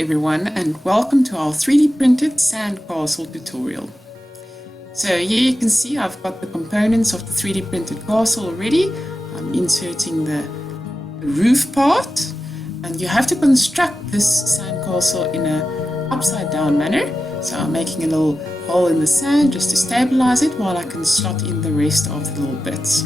everyone, and welcome to our 3D printed sandcastle tutorial. So here you can see I've got the components of the 3D printed castle already. I'm inserting the roof part, and you have to construct this sandcastle in a upside down manner. So I'm making a little hole in the sand just to stabilize it while I can slot in the rest of the little bits.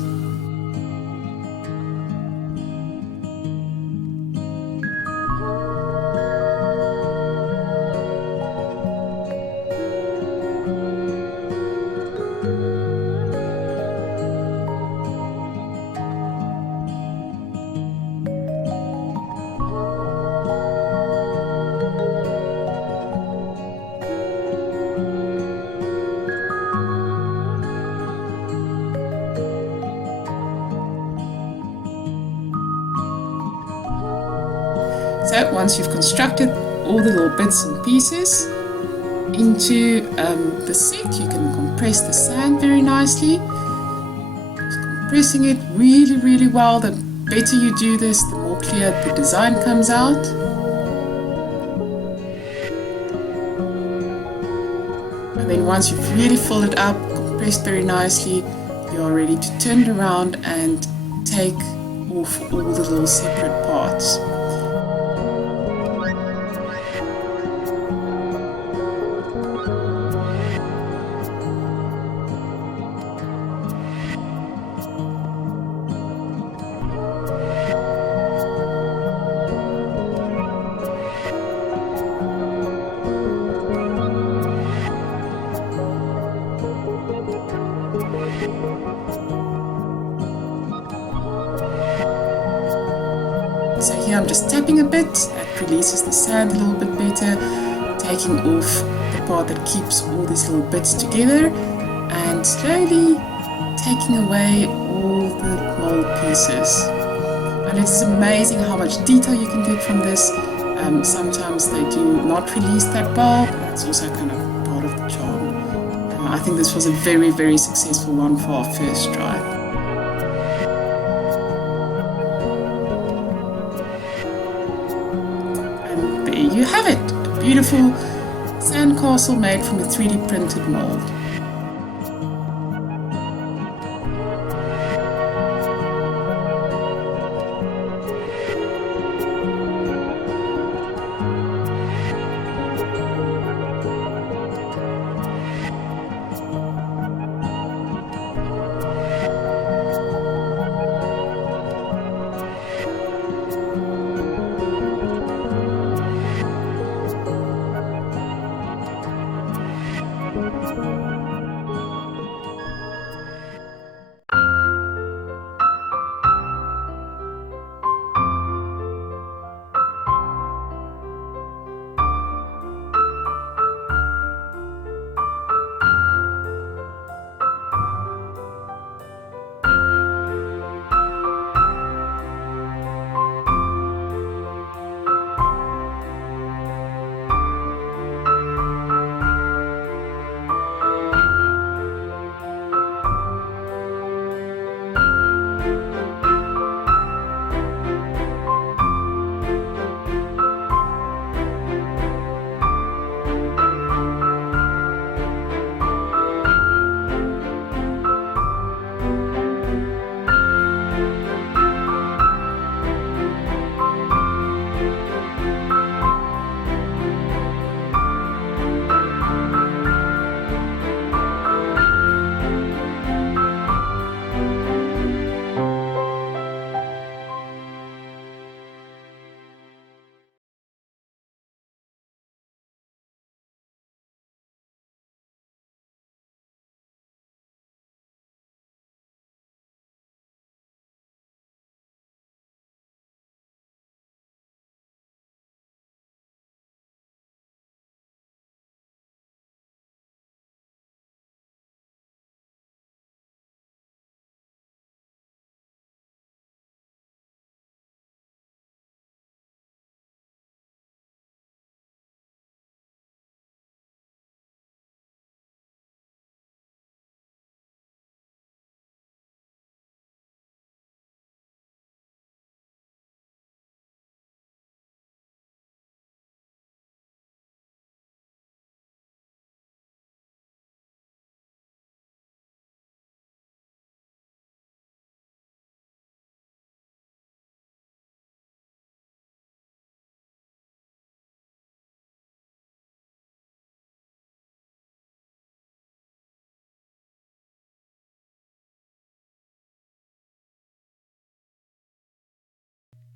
So once you've constructed all the little bits and pieces into the set, you can compress the sand very nicely. Just compressing it really well. The better you do this, the more clear the design comes out. And then once you've really filled it up, compressed very nicely, you're ready to turn it around and take off all the little separate parts. So here I'm just tapping a bit, that releases the sand a little bit better, taking off the part that keeps all these little bits together, and slowly taking away all the mold pieces. And it's amazing how much detail you can get from this. Sometimes they do not release that well, but that's also kind of part of the charm. I think this was a very successful one for our first try. There you have it, a beautiful sandcastle made from a 3D printed mold.